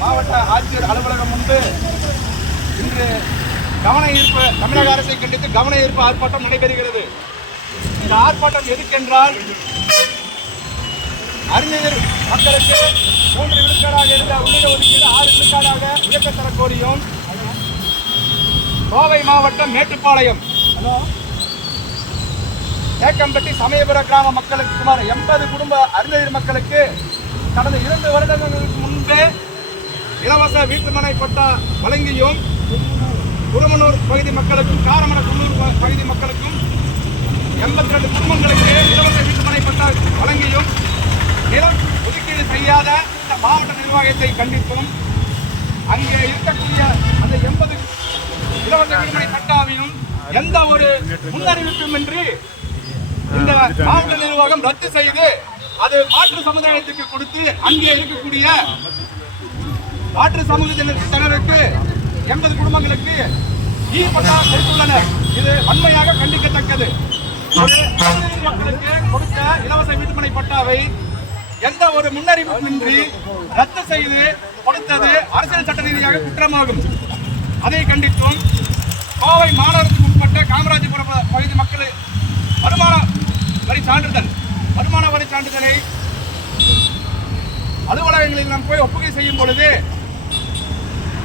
மாவட்ட ஆட்சியர் அலுவலகம் முன்பு இன்று கவன ஈர்ப்பு தமிழக அரசை கண்டித்து கவன ஈர்ப்பு ஆர்ப்பாட்டம் நடைபெறுகிறது. இந்த ஆர்ப்பாட்டம் எதுக்கென்றால் அறிஞர் மக்களுக்கு மூன்று விழுக்காடாக இருந்த உள்ளிட ஒதுக்கீடு ஆறு விழுக்காடாக உயர்த்த தர கோரியும் கோவை மாவட்டம் மேட்டுப்பாளையம். தேக்கம்பட்டி சமயபுர கிராம மக்களுக்கு சுமார் எண்பது குடும்ப அறிஞர் மக்களுக்கு கடந்த இரண்டு வருடங்களுக்கு முன்பே இலவச வீட்டுமனை பட்டா வழங்கியும். குருமனூர் பகுதி மக்களுக்கும் காரமண பகுதி மக்களுக்கும் எண்பத்தி ரெண்டு குடும்பங்களுக்கு இலவச வீட்டுமனை பட்டா வழங்கியும். நிலம் ஒதுக்கீடு செய்யாத இந்த மாவட்ட நிர்வாகத்தை கண்டிப்போம் அங்கே இருக்கக்கூடிய அந்த எண்பது இலவச வீட்டுமனை பட்டாவையும் எந்த ஒரு முன்னறிவிப்புமின்றி இந்த மாவட்ட நிர்வாகம் ரத்து செய்து அது மாற்று சமுதாயத்துக்கு கொடுத்து அங்கே இருக்கக்கூடிய மாற்று சமூகத்தினருக்கு எண்பது குடும்பங்களுக்கு ஈ பட்டா கொடுத்துள்ளனர். இது வன்மையாக கண்டிக்கத்தக்கது. மக்களுக்கு கொடுத்த இலவச வீட்டுமனை பட்டாவை எந்த ஒரு முன்னறிவிப்புமின்றி ரத்து செய்து கொடுத்தது அரசியல் சட்ட ரீதியாக குற்றமாகும். அதை கண்டித்தும் கோவை மாநகரத்துக்கு உட்பட்ட காமராஜபுரம் பகுதி மக்களை வருமான வரி சான்றிதழ் வருமான வரி சான்றிதழை அலுவலகங்களில் நாம் போய் ஒப்புகை செய்யும் பொழுது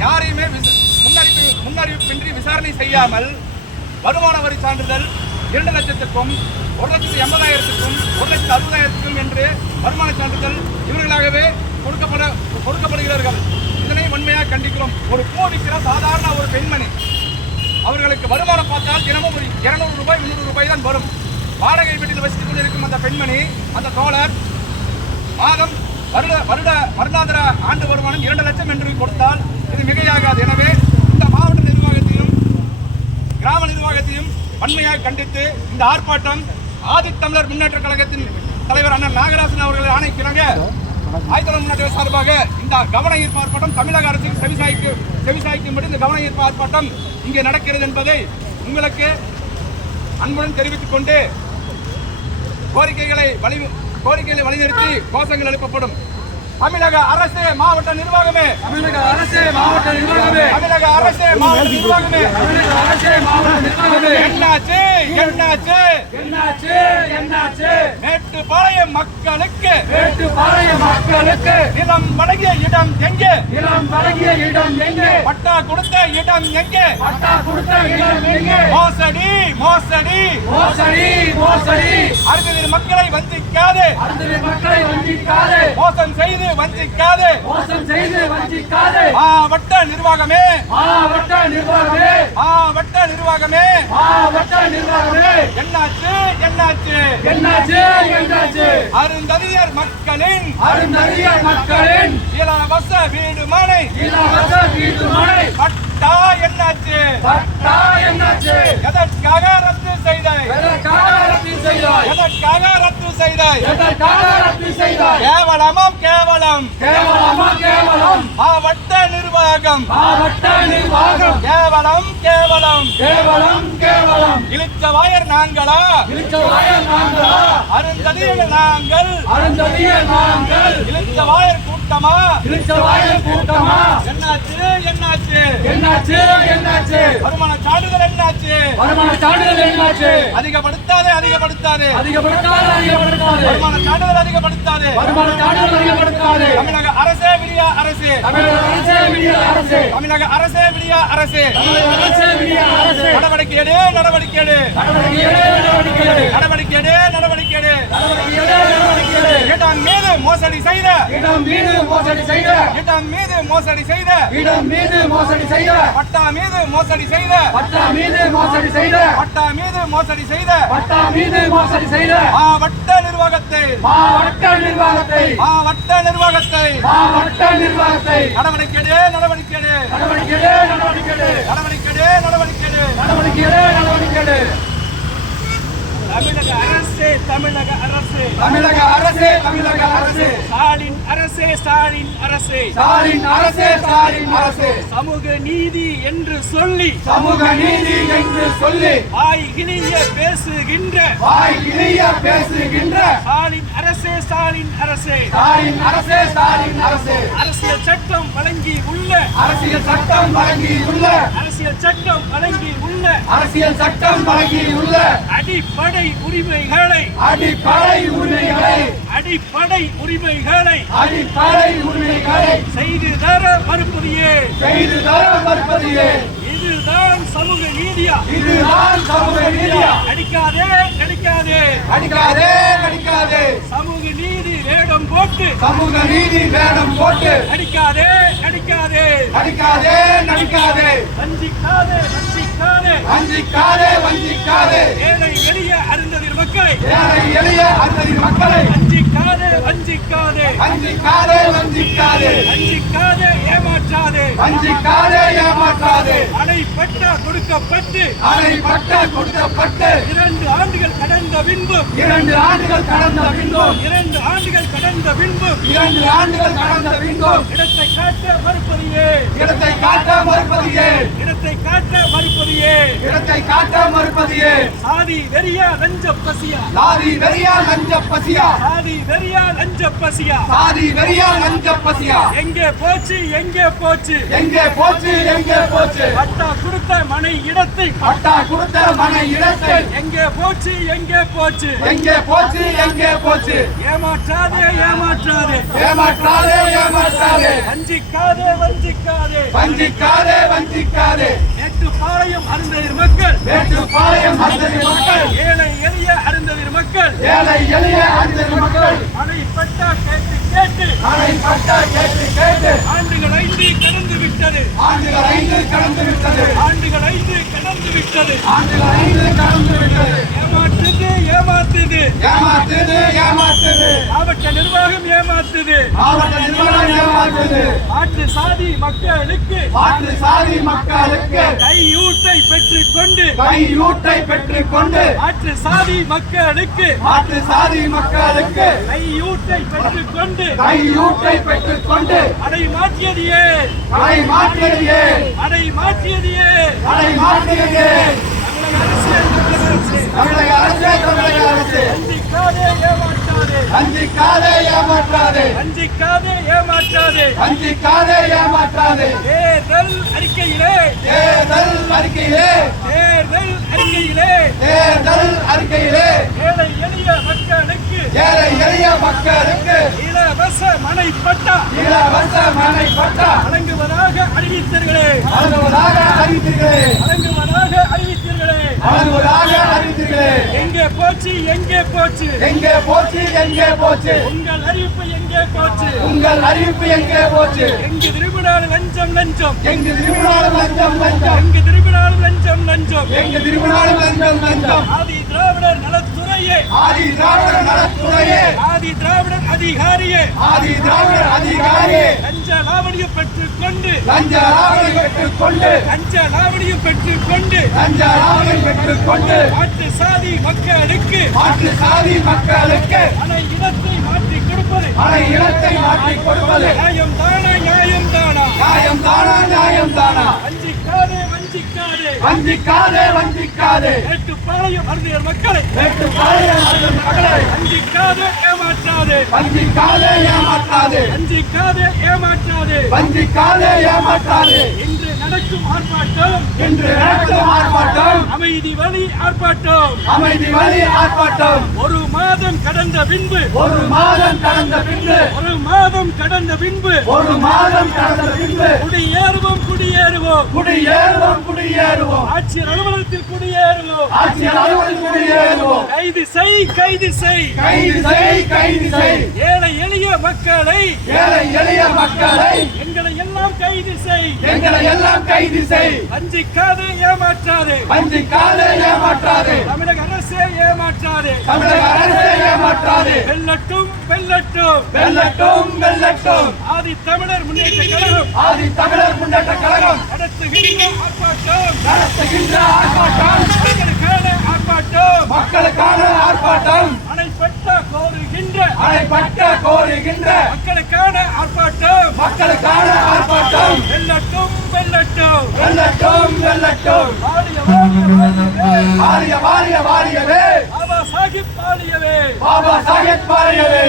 யாரையுமே முன்னறிவு முன்னறிவிப்பின்றி விசாரணை செய்யாமல் வருமான வரி சான்றிதழ் இரண்டு லட்சத்துக்கும் ஒரு லட்சத்து எண்பதாயிரத்துக்கும் ஒரு லட்சத்து அறுபதாயிரத்துக்கும் என்று வருமான சான்றிதழ் இவர்களாகவே கொடுக்கப்பட கொடுக்கப்படுகிறார்கள். இதனை வன்மையாக கண்டிக்கிறோம். ஒரு பூ சாதாரண ஒரு பெண்மணி அவர்களுக்கு வருமானம் பார்த்தால் தினமும் ஒரு இரநூறு ரூபாய் முந்நூறு ரூபாய் தான் வரும். வாடகை வீட்டில் வசித்துக் கொண்டிருக்கும் அந்த பெண்மணி அந்த தோழர் மாதம் வருட வருட வருடாந்திர ஆண்டு வருமானம் இரண்டு லட்சம் என்று கொடுத்தால் இது மிகையாகாது. எனவே இந்த மாவட்ட நிர்வாகத்தையும் கிராம நிர்வாகத்தையும் வன்மையாக கண்டித்து இந்த ஆர்ப்பாட்டம் ஆதித்தமிழர் முன்னேற்ற கழகத்தின் தலைவர் அண்ணன் நாகராஜன் அவர்கள் ஆணைக்கிறாங்க ஆயுதம் முன்னேற்ற சார்பாக இந்த கவன ஈர்ப்பு ஆர்ப்பாட்டம் தமிழக அரசுக்கு செவிசாய்க்கு செவிசாய்க்கும்படி இந்த கவன ஈர்ப்பு ஆர்ப்பாட்டம் இங்கே நடக்கிறது என்பதை உங்களுக்கு அன்புடன் தெரிவித்துக் கொண்டு கோரிக்கைகளை வழி கோரிக்கைகளை வலியுறுத்தி கோஷங்கள் எழுப்பப்படும். தமிழக அரசு மாவட்ட நிர்வாகமே. தமிழக அரசு மாவட்ட நிர்வாகமே. தமிழக அரசு மாவட்ட நிர்வாகமே. தமிழக அரசு மாவட்ட நிர்வாகமே. என்னாச்சு? என்னாச்சு? என்னாச்சு? என்னாச்சு? மேட்டுப்பாளையம் மக்களுக்கு மேட்டுப்பாளையம் மக்களுக்கு நிலம் வழங்கிய இடம் எங்கே? நிலம் வழங்கிய இடம் எங்கே? பட்டா கொடுத்த இடம் எங்கே? பட்டா கொடுத்த இடம் எங்கே? மோசடி மோசடி. மோசடி மோசடி. அறிஞர் மக்களை வஞ்சிக்காது. அடுத்த மக்களை வஞ்சிக்காது. மோசம் செய்து வஞ்சிக்காது. மோசம் செய்து வஞ்சிக்காது. மாவட்ட நிர்வாகமே. மாவட்ட நிர்வாகமே. மாவட்ட நிர்வாகமே. மாவட்ட நிர்வாகமே. என்னாச்சு? என்னாச்சு? என்னாச்சு? என்னாச்சு? அருந்ததியர் மக்களின் அருந்தறிய மக்களின் இலவச வீடு மனை இலவச மனை பட்டா என்னாச்சு? பட்டா என்னாச்சு? எதற்காக ரத்து எதற்காக ரத்து செய்தாய். எதற்காக ரத்து செய்தாய்? எதற்காக ரத்து செய்தாய்? கேவலமாம் கேவலம். கேவலமா கேவலம். மாவட்ட நிர்வாகம். மாவட்ட நிர்வாகம். கேவலம் கேவலம். கேவலம் கேவலம். இழுச்சவாயர் நாங்களா? இழுச்சவாயர் நாங்களா? அருந்ததியர் நாங்கள். அருந்ததிய நாங்கள். இழுச்சவாயர் கூட்டமா? இழுச்சவாயர் கூட்டமா? என்னாச்சு? என்னாச்சு? என்னாச்சு? என்னாச்சு? வருமான சான்றிதழ் என்னாச்சு? வருமான சான்றிதழ் என்னாச்சு? அதிகப்படுத்தாதே அதிகப்படுத்தாதே. அதிகப்படுத்தாது அதிகப்படுத்தாது. வருமான சான்றிதழ் அதிகப்படுத்தாதே. வருமான சான்றிதழ் அதிகப்படுத்தாது. தமிழக அரசே விடியா அரசு. தமிழக அரசே விடிய அரசு. தமிழக அரசே விடியா அரசு. தமிழக அரசே விடிய அரசு. நடவடிக்கை எடு நடவடிக்கை எடு நடவடிக்கை எடு, நடவடிக்கை எடு. நடவடிக்கை எடு நடவடிக்கை எடு நடவடிக்கை எடு, நடவடிக்கை எடு. இடம் மீது மோசடி செய்த. இடம் மீது மோசடி செய்த. இடம் மீது மோசடி செய்த. இடம் மீது மோசடி செய்த. பட்டா மீது மோசடி செய்த. பட்டா மீது மோசடி செய்த. பட்டா மீது மோசடி செய்த. பட்டா மீது மோசடி செய்த. மாவட்ட நிர்வாகத்தை. மாவட்ட நிர்வாகத்தை. மாவட்ட நிர்வாகத்தை. மாவட்ட நிர்வாகத்தை. நடவடிக்கை நடவடிக்கை நடவடிக்கை நடவடிக்கை. நடவடிக்கை நடவடிக்கை நடவடிக்கை நடவடிக்கை. தமிழக அரசு தமிழக அரசு. தமிழக அரசே தமிழக அரசே. ஸ்டாலின் அரசே ஸ்டாலின் அரசே. ஸ்டாலின் அரசே ஸ்டாலின் அரசே. சமூக நீதி என்று சொல்லி. சமூக நீதி என்று சொல்லி. வாய் கிளிய பேசுகின்ற. வாய் இணைய பேசுகின்ற. ஸ்டாலின் அரசே ஸ்டாலின் அரசே. ஸ்டாலின் அரசே ஸ்டாலின் அரசே அரசியல் சட்டம் வழங்கி உள்ள. அரசியல் சட்டம் வழங்கியுள்ள அரசியல் சட்டம் வழங்கி உள்ள. அரசியல் சட்டம் வழங்கியுள்ள அடிப்படை உரிமைகளை. அடிப்படை உரிமைகளை. அடிப்படை உரிமைகளை. அடிப்படை உரிமைகளை. செய்து தர மறுப்பதையே. செய்து தர மறுப்பதையே. இதுதான் சமூக நீதியா? இதுதான் சமூக நீதியா? அடிக்காதே. கிடைக்காதே அடிக்காதே அடிக்காதே. சமூக நீதி வேடம் போட்டு. சமூக நீதி வேடம் போட்டு. அடிக்காதே அடிக்காதே அடிக்காதே நடிக்காதே. வஞ்சிக்காதே வஞ்சிக்காதே. வஞ்சிக்காதே வஞ்சிக்காதே. ஏழை எளிய அருந்ததிர் மக்களை. ஏழை எளிய அந்ததி மக்களை. வஞ்சிக்காதே வஞ்சிக்காதே. வஞ்சிக்காதே வஞ்சிக்காதே. வஞ்சிக்காதே ஏமாற்றாதே. வஞ்சிக்காதே ஏமாற்றாதே அணை பட்டா கொடுக்கப்பட்டு அணை பட்டா கொடுக்கப்பட்டு. இரண்டு ஆண்டுகள் கடந்த பின்பும் இரண்டு ஆண்டுகள் கடந்த பின்பும் இரண்டு ஆண்டுகள் கடந்த பின்பும் இரண்டு ஆண்டுகள் கடந்த பின்பும் இடத்தை காட்ட மறுப்பதையே. இடத்தை காட்ட மறுப்பதையே. இடத்தை காட்ட மறுப்பதையே. இடத்தை காட்ட மறுப்பதையே. சாதி வெறியா லஞ்ச பசியா. சாதி வெறியா லஞ்ச பசியா. சாதி வெறியா லஞ்ச பசியா. சாதி வெறியா லஞ்ச பசியா. எங்கே போச்சு எங்கே போச்சு. எங்கே போச்சு எங்கே போச்சு. பட்டா கொடுத்த மனை இடத்தை பட்டா கொடுத்த மனை இடத்தை எங்கே போச்சு எங்கே போச்சு. எங்கே போச்சு எங்கே போச்சு. ஏமாற்றாதே ஏமாற்றாதே. ஏமாற்றாதே ஏமாற்றாதே. வஞ்சிக்காதே வஞ்சிக்காதே. வஞ்சிக்காதே வஞ்சிக்காதே. நேற்று பாளையம் அருந்ததிர் மக்கள். மக்கள். ஏழை எளிய அருந்ததிர் மக்கள். ஏழை எளிய அந்தரி மக்கள். மனை பட்டா கேட்டு கேட்டு. அணை பட்டா கேட்டு கேட்டு. ஆண்டுகள் ஐந்து கடந்து விட்டது. ஆண்டுகள் ஐந்து கடந்து விட்டது. ஆண்டுகள் ஐந்து கடந்து விட்டது. ஆண்டுகள் ஐந்து கடந்து விட்டது. ஏமாற்றுது ஏமாத்துது. ஏமாத்துது ஏமாத்துது. மாவட்ட நிர்வாகம் ஏமாத்துது மாவட்ட நிர்வாகம் ஏமாத்துது மாற்று சாதி மக்களுக்கு. மாற்று சாதி மக்களுக்கு. கையூட்டை பெற்றுக் கொண்டு கையூட்டை பெற்றுக் கொண்டு மாற்று சாதி மக்களுக்கு. மாற்று சாதி மக்களுக்கு. கையூட்டை பெற்றுக் கொண்டு கையூட்டை பெற்றுக் கொண்டு அதை மாற்றியதையே அதை மாற்றியதே அதை மாற்றியதையே அதை மாற்றியதே தமிழக அரசு தமிழக அரசு. தமிழக அரசு ஏமாற்றாதே வஞ்சிக்காதே ஏமாற்றாதே. வஞ்சிக்காதே ஏமாற்றாதே. வஞ்சிக்காதே ஏமாற்றாதே. தேர்தல் அறிக்கையிலே. தேர்தல் அறிக்கையிலே. தேர்தல் அறிக்கையிலே. தேர்தல் அறிக்கையிலே. ஏழை எளிய மக்களுக்கு. ஏழை எளிய மக்களுக்கு. இலவச மனை பட்டா இலவச மனை பட்டா வழங்குவதாக அறிவித்தீர்களே. வழங்குவதாக அறிவித்தீர்களே. வழங்குவதாக அறிவித்தீர்களே. வழங்குவதாக அறிவித்தீர்களே. போச்சு எங்கே போச்சு? எங்கே போச்சு எங்கே போச்சு? உங்கள் அறிவிப்பு எங்கே போச்சு? உங்கள் அறிவிப்பு எங்கே போச்சு? எங்கு திரும்பினாலும் லஞ்சம் லஞ்சம் எங்கு திரும்பினாலும் லஞ்சம் லஞ்சம் எங்கு திரும்பினாலும் லஞ்சம் லஞ்சம் எங்கு திரும்பினாலும் லஞ்சம் லஞ்சம் ஆதி திராவிடர் நலத்துறையே. ஆதி திராவிட நலத்துறையே. ஆதி திராவிடர் அதிகாரியே. ஆதி திராவிட அதிகாரியே. லஞ்ச லாவணியம் பெற்றுக் கொண்டு லஞ்ச லாபனை பெற்றுக் கொண்டு லஞ்ச லாவணியம் பெற்றுக் கொண்டு லஞ்ச லாபனை பெற்றுக் கொண்டு மாற்று சாதி மக்களுக்கு. மாற்று சாதி மக்களுக்கு. அனை இடத்தை மாற்றி கொடுப்பது. அனை இடத்தை மாற்றி கொடுப்பது. நியாயம் தானா நியாயம் தானா நியாயம் தானா? வஞ்சிக்காதே வஞ்சிக்காதே. வஞ்சிக்காதே வஞ்சிக்காதே. மேட்டுப்பாளையம் அருந்தியர் மக்களை. நேற்று பாளையம் அருள் மக்களை. வஞ்சிக்காதே ஏமாற்றாதே. வஞ்சிக்காதே ஏமாற்றாதே. வஞ்சிக்காதே ஏமாற்றாதே. வஞ்சிக்காதே ஏமாற்றாதே. நடக்கும் ஆர்ப்பாட்டம் இன்று நடக்கும் ஆர்ப்பாட்டம் அமைதி வழி ஆர்ப்பாட்டம் அமைதி வழி ஆர்ப்பாட்டம் ஒரு மாதம் கடந்த பின்பு ஒரு மாதம் கடந்த பின்பு ஒரு மாதம் கடந்த பின்பு ஒரு மாதம் கடந்த பின்பு குடியேறுவோம் குடியேறுவோம். குடியேறுவோம் குடியேறுவோம். ஆட்சியர் அலுவலகத்தில் குடியேறுவோம். ஆட்சியர் அலுவலகம் குடியேறுவோம். கைது செய் கைது செய். கைது செய் கைது மக்களை ஏழை எளிய மக்களை எங்களை எல்லாம் கைது செய். எங்களை எல்லாம் கைது செய். வஞ்சிக்காதே ஏமாற்றாதே. வஞ்சிக்காதே ஏமாற்றாதே. தமிழக அரசே ஏமாற்றாதே. தமிழக அரசை ஏமாற்றாதே. வெல்லட்டும் வெல்லட்டும். வெல்லட்டும் வெல்லட்டும். ஆதி தமிழர் முன்னேற்ற கழகம். ஆதி தமிழர் முன்னேற்ற கழகம். நடத்துகின்ற ஆர்ப்பாட்டம். நடத்துகின்ற ஆர்ப்பாட்டம். மக்களுக்கான ஆர்ப்பாட்டம். மக்களுக்கான ஆர்ப்பாட்டம். அணைப்பட்ட கோருகின்ற அணைப்பட்ட கோருகின்ற மக்களுக்கான ஆர்ப்பாட்டம். மக்களுக்கான ஆர்ப்பாட்டம். வெல்லட்டும் வெல்லட்டும். வெல்லட்டும் வெல்லட்டும். வாரிய வாரிய வாரியவே பாபா சாஹிப் வாழியவே பாபா சாஹேப் வாரியவே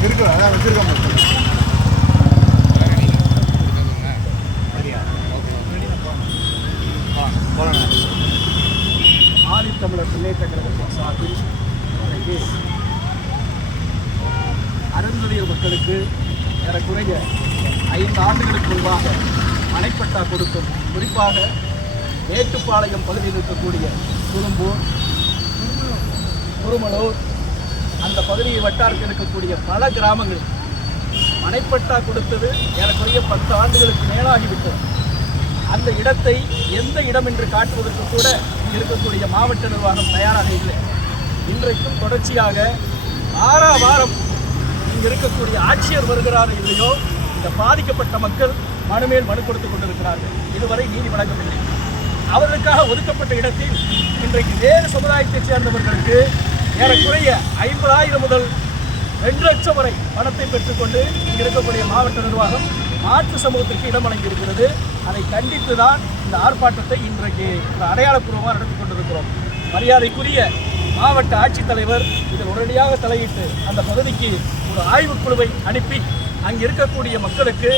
இருக்கிறோம் அதான் வச்சிருக்கோம் ஆதித்தமிழர் முன்னேற்ற கழகத்தின் சார்பில் இன்றைக்கு அருந்ததியர் மக்களுக்கு ஏறக்குறைய ஐந்து ஆண்டுகளுக்கு முன்பாக அணைப்பட்டா கொடுக்கும் குறிப்பாக மேட்டுப்பாளையம் பகுதியில் இருக்கக்கூடிய குறும்பூர் குருமலூர் அந்த பகுதியை வட்டாரத்தில் இருக்கக்கூடிய பல கிராமங்கள் மனைப்பட்டா கொடுத்தது ஏறக்குறைய பத்து ஆண்டுகளுக்கு மேலாகிவிட்டது. அந்த இடத்தை எந்த இடம் என்று காட்டுவதற்கு கூட இருக்கக்கூடிய மாவட்ட நிர்வாகம் தயாராக இல்லை. இன்றைக்கும் தொடர்ச்சியாக வாரா வாரம் இங்கு இருக்கக்கூடிய ஆட்சியர் வருகிறாரோ இல்லையோ இந்த பாதிக்கப்பட்ட மக்கள் மனுமேல் மனு கொடுத்துக் கொண்டிருக்கிறார்கள். இதுவரை நீதி வழங்கவில்லை. அவர்களுக்காக ஒதுக்கப்பட்ட இடத்தில் இன்றைக்கு வேறு சமுதாயத்தைச் சேர்ந்தவர்களுக்கு ஏறக்குறைய ஐம்பதாயிரம் முதல் ரெண்டு லட்சம் வரை பணத்தை பெற்றுக்கொண்டு இங்கு இருக்கக்கூடிய மாவட்ட நிர்வாகம் மாற்று சமூகத்திற்கு இடம் வழங்கியிருக்கிறது. அதை கண்டித்து தான் இந்த ஆர்ப்பாட்டத்தை இன்றைக்கு ஒரு அடையாளப்பூர்வமாக நடத்தி கொண்டிருக்கிறோம். மரியாதைக்குரிய மாவட்ட ஆட்சித்தலைவர் இதில் உடனடியாக தலையிட்டு அந்த பகுதிக்கு ஒரு ஆய்வுக்குழுவை அனுப்பி அங்கு இருக்கக்கூடிய மக்களுக்கு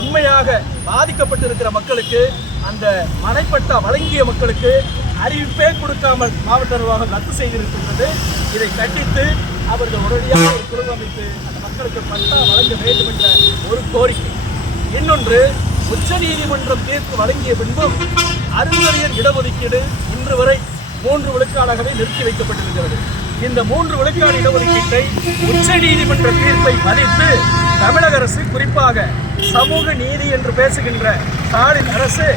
உண்மையாக பாதிக்கப்பட்டிருக்கிற மக்களுக்கு அந்த மனைப்பட்டா வழங்கிய மக்களுக்கு அறிவிப்பே கொடுக்காமல் மாவட்ட நிர்வாகம் ரத்து செய்திருக்கின்றது. இதை கண்டித்து அவர்கள் உடனடியாக ஒரு குழு அமைத்து அந்த மக்களுக்கு பட்டா வழங்க வேண்டும் என்ற ஒரு கோரிக்கை. இன்னொன்று உச்சநீதிமன்றம் தீர்ப்பு வழங்கிய பின்பும் அருந்தறியர் இடஒதுக்கீடு இன்று வரை மூன்று விழுக்காடாகவே நிறுத்தி வைக்கப்பட்டிருக்கிறது. இந்த மூன்று விழுக்காடு இடஒதுக்கீட்டை உச்சநீதிமன்ற தீர்ப்பை மதித்து தமிழக அரசு குறிப்பாக சமூக நீதி என்று பேசுகின்ற ஸ்டாலின் அரசு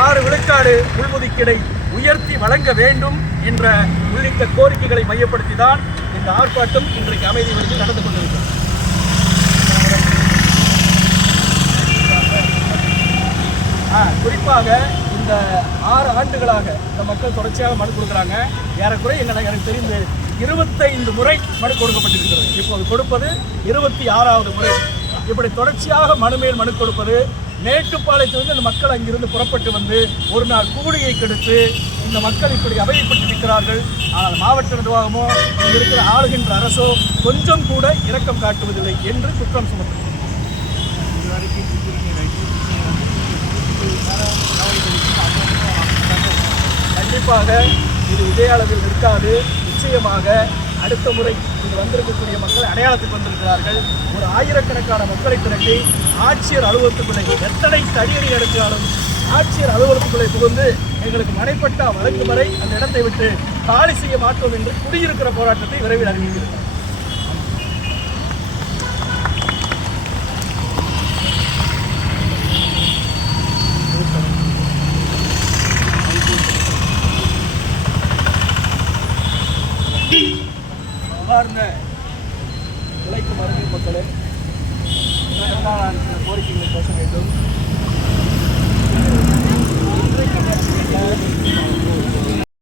ஆறு விழுக்காடு உள்ஒதுக்கீடை உயர்த்தி வழங்க வேண்டும் என்ற உள்ளிட்ட கோரிக்கைகளை மையப்படுத்தி தான் இந்த ஆர்ப்பாட்டம் இன்றைக்கு அமைதி வழியில் நடந்து கொண்டிருக்கிறது. ஆ, குறிப்பாக இந்த ஆறு ஆண்டுகளாக இந்த மக்கள் தொடர்ச்சியாக மனு கொடுக்குறாங்க. ஏறக்குறைய எங்களை எனக்கு தெரிந்து இருபத்தைந்து முறை மனு கொடுக்கப்பட்டிருக்கிறது. இப்போது கொடுப்பது இருபத்தி ஆறாவது முறை. இப்படி தொடர்ச்சியாக மனு மேல் மனு கொடுப்பது மேட்டுப்பாளையத்திலிருந்து அந்த மக்கள் அங்கிருந்து புறப்பட்டு வந்து ஒரு நாள் கூலியை கெடுத்து இந்த மக்கள் இப்படி அவதிப்பட்டு நிற்கிறார்கள் ஆனால் மாவட்ட நிர்வாகமோ இங்கு இருக்கிற ஆளுகின்ற அரசோ கொஞ்சம் கூட இரக்கம் காட்டுவதில்லை என்று குற்றம் சுமத்துகிறது. கண்டிப்பாக இது இதே அளவில் நிற்காது. நிச்சயமாக அடுத்த முறை இங்கு வந்திருக்கக்கூடிய மக்கள் அடையாளத்துக்கு வந்திருக்கிறார்கள். ஒரு ஆயிரக்கணக்கான மக்களை திரட்டி ஆட்சியர் அலுவலகத்துக்குள்ளே எத்தனை தடியடி எடுத்தாலும் ஆட்சியர் அலுவலகத்துக்குள்ளே புகுந்து எங்களுக்கு மனைப்பட்டா வழங்கும் வரை அந்த இடத்தை விட்டு காலி செய்ய மாட்டோம் என்று குடியிருக்கிற போராட்டத்தை விரைவில் அறிவிக்கிறார்